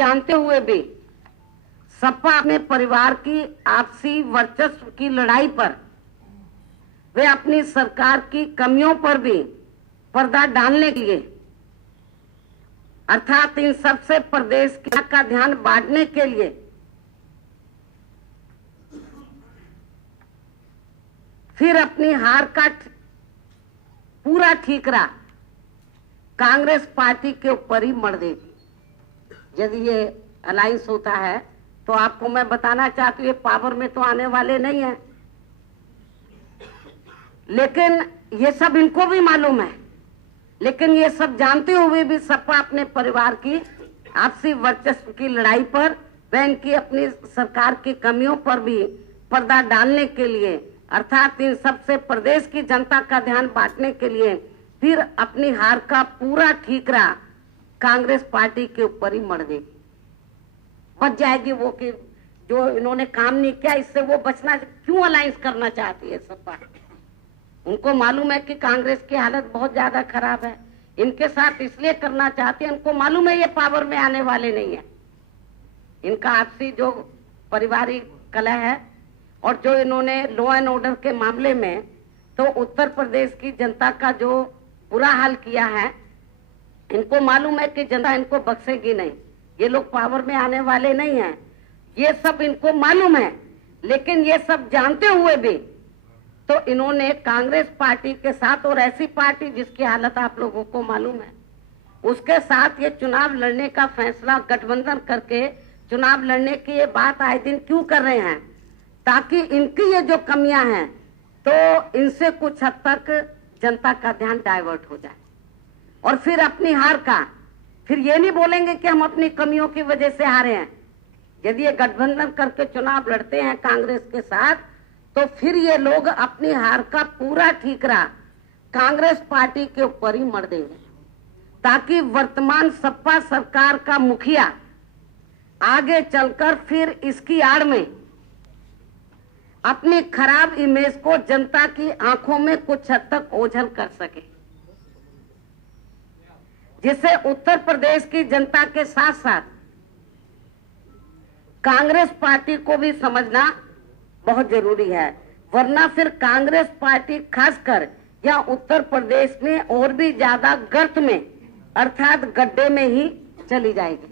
जानते हुए भी सपा अपने परिवार की आपसी वर्चस्व की लड़ाई पर, वे अपनी सरकार की कमियों पर भी पर्दा डालने के लिए, अर्थात इन सबसे प्रदेश का ध्यान बांटने के लिए फिर अपनी हार का पूरा ठीकरा कांग्रेस पार्टी के ऊपर ही मर देगी। यदि ये अलायंस होता है तो आपको मैं बताना चाहती हूँ ये पावर में तो आने वाले नहीं है, लेकिन ये सब इनको भी मालूम है। लेकिन ये सब जानते हुए भी सपा अपने परिवार की आपसी वर्चस्व की लड़ाई पर, व इनकी अपनी सरकार की कमियों पर भी पर्दा डालने के लिए, अर्थात इन सबसे प्रदेश की जनता का ध्यान बांटने के लिए फिर अपनी हार का पूरा ठीकरा कांग्रेस पार्टी के ऊपर ही मर देगी। बच जाएगी वो कि जो इन्होंने काम नहीं किया, इससे वो बचना क्यों अलायंस करना चाहती है सपा। उनको मालूम है कि कांग्रेस की हालत बहुत ज्यादा खराब है, इनके साथ इसलिए करना चाहती है, उनको मालूम है ये पावर में आने वाले नहीं है। इनका आपसी जो पारिवारिक कलह है और जो इन्होंने लॉ एंड ऑर्डर के मामले में तो उत्तर प्रदेश की जनता का जो बुरा हाल किया है, इनको मालूम है कि जनता इनको बख्शेगी नहीं, ये लोग पावर में आने वाले नहीं हैं, ये सब इनको मालूम है। लेकिन ये सब जानते हुए भी तो इन्होंने कांग्रेस पार्टी के साथ, और ऐसी पार्टी जिसकी हालत आप लोगों को मालूम है, उसके साथ ये चुनाव लड़ने का फैसला, गठबंधन करके चुनाव लड़ने की ये बात आए दिन क्यों कर रहे हैं, ताकि इनकी ये जो कमियां हैं तो इनसे कुछ हद तक जनता का ध्यान डाइवर्ट हो जाए, और फिर अपनी हार का फिर ये नहीं बोलेंगे कि हम अपनी कमियों की वजह से हारे हैं। यदि ये गठबंधन करके चुनाव लड़ते हैं कांग्रेस के साथ तो फिर ये लोग अपनी हार का पूरा ठीकरा कांग्रेस पार्टी के ऊपर ही मर देंगे, ताकि वर्तमान सपा सरकार का मुखिया आगे चलकर फिर इसकी आड़ में अपनी खराब इमेज को जनता की आंखों में कुछ हद तक ओझल कर सके, जिससे उत्तर प्रदेश की जनता के साथ साथ कांग्रेस पार्टी को भी समझना बहुत जरूरी है। वरना फिर कांग्रेस पार्टी खासकर या उत्तर प्रदेश में और भी ज्यादा गर्त में, अर्थात गड्ढे में ही चली जाएगी।